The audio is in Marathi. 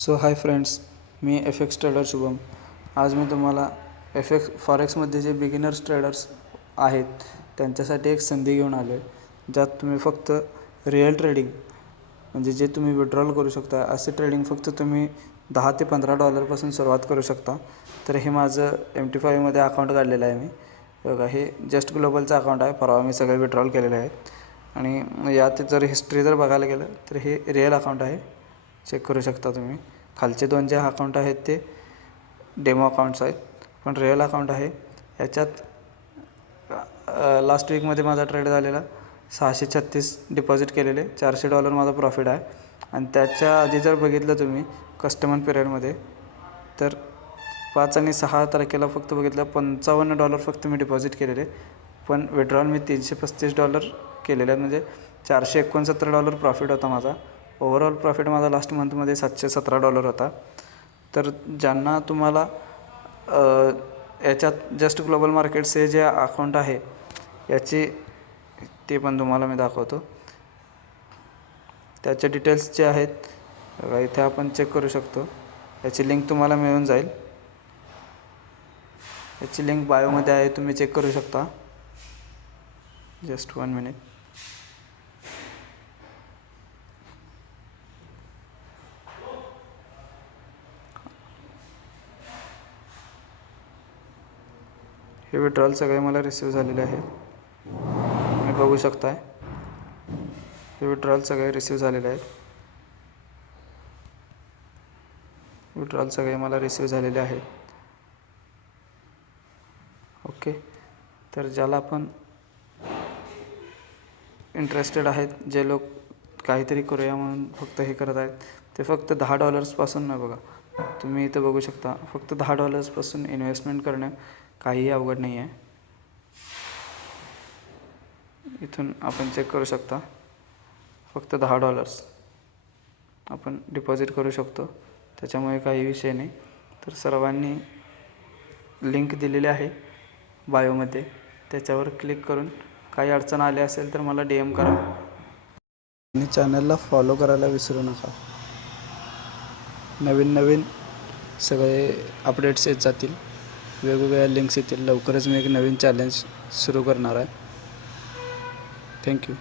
सो हाय फ्रेंड्स, मी एफ एक्स ट्रेडर शुभम. आज मी तुम्हाला फॉरेक्समध्ये जे बिगिनर्स ट्रेडर्स आहेत त्यांच्यासाठी एक संधी घेऊन आलो आहे, ज्यात तुम्ही फक्त रिअल ट्रेडिंग म्हणजे जे तुम्ही विड्रॉल करू शकता असे ट्रेडिंग फक्त तुम्ही $10 ते $15 सुरुवात करू शकता. तर हे माझं MT5मध्ये अकाउंट काढलेलं आहे. मी बघा, हे जस्ट ग्लोबलचं अकाउंट आहे. परवा मी सगळे विड्रॉल केलेले आहेत आणि यात जर हिस्ट्री जर बघायला गेलं तर हे रिअल अकाउंट आहे. चेक करू शकता तुम्ही. खालचे दोन जे अकाउंट आहेत ते डेमो अकाउंट्स आहेत, पण रिअल अकाउंट आहे. याच्यात लास्ट वीकमध्ये माझा ट्रेड झालेला 636 डिपॉझिट केलेले, $400 माझा प्रॉफिट आहे. आणि त्याच्या आधी जर बघितलं तुम्ही कस्टमर पिरियडमध्ये तर 5 आणि 6 तारखेला फक्त बघितलं $55 फक्त मी डिपॉझिट केलेले, पण विड्रॉल मी $335 केलेले आहेत. म्हणजे $469 प्रॉफिट होता माझा. ओव्हरऑल प्रॉफिट माझा लास्ट मंथमध्ये $717 होता. तर ज्यांना तुम्हाला याच्यात जस्ट ग्लोबल मार्केट्सचे जे अकाउंट आहे याची ते पण तुम्हाला मी दाखवतो. त्याचे डिटेल्स जे आहेत इथे आपण चेक करू शकतो. याची लिंक तुम्हाला मिळून जाईल. याची लिंक बायोमध्ये आहे, तुम्ही चेक करू शकता. Just 1 minute. हे विड्रॉल सगळे मला रिसीव झालेले आहेत, तुम्ही बघू शकताय. हे विड्रॉल सगळे रिसीव झालेले आहेत. विड्रॉल सगळे मला रिसीव झालेले आहेत. ओके. तर ज्याला आपण इंटरेस्टेड आहेत, जे लोक काहीतरी करूया म्हणून फक्त हे करत आहेत, ते फक्त $10 न बघा. तुम्ही इथं बघू शकता, फक्त $10 इन्व्हेस्टमेंट करणं काहीही अवघड नाही आहे. इथून आपण चेक करू शकता. फक्त $10 आपण डिपॉझिट करू शकतो, त्याच्यामुळे काही विषय नाही. तर सर्वांनी लिंक दिलेली आहे बायोमध्ये, त्याच्यावर क्लिक करून काही अडचण आली असेल तर मला DM करा आणि चॅनलला फॉलो करायला विसरू नका. नवीन सगळे अपडेट्स येत जातील, वेगवेगळ्या लिंक्स येतील. लवकरच मी एक नवीन चॅलेंज सुरू करणार आहे. थँक्यू.